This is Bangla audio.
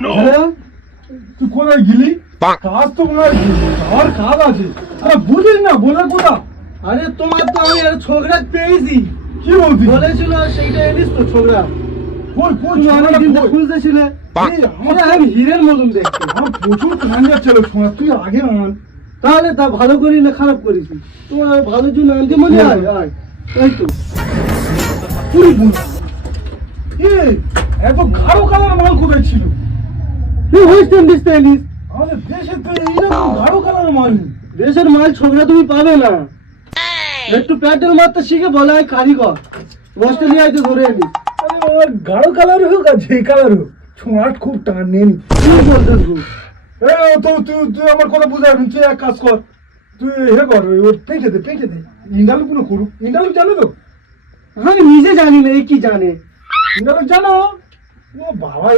তুই কোথায় গেলি? কাজ তো মনে হয় আর কাজ আছে। আরে বুঝিস না বলে কোথা? আরে তোমার তো আমি আর ছোকরা পেয়েছি। কি বলছিস? বলেছিল সেইটা এনেছ তো ছোকরা। কই কই তুমি অনেকদিন কই? খুঁজতেছিলে। আমার আমি হীরের মতন দেখতে। আমার প্রচুর কান যাচ্ছিল শোনা, তুই আগে আন। তাহলে তা ভালো করি না খারাপ করিস? তোমার ভালোর জন্য আনতে মনে হয়। আয় এই তো পুরি বুন এত গাঢ় কালার মাল কোথায় ছিল? তুই ওয়েস্ট ইন্ডিজ থেকে নিস। আমাদের দেশে তো এইরকম গাঢ় কালার মাল নেই। দেশের মাল ছোকরা তুমি পাবে না। একটু প্যাটেল মারতে শিখে বলা হয় কারিগর। অস্ট্রেলিয়ায় তো ধরে এলি। আরে আমার গাঢ় কালার হোক আর যে কালার হোক, ছোঁয়াট খুব টানেন। কি বলছিস গো? তুই তুই তুই আমার কথা বুঝতে পারবি। তুই এক কাজ কর, তুই কর, ওই পেঁচে দে ইন্ডালু গুলো করুক। ইন্ডালু জানো তো? আমি নিজে জানি না, এই কি জানে। ইন্ডালু জানো? ও বাবা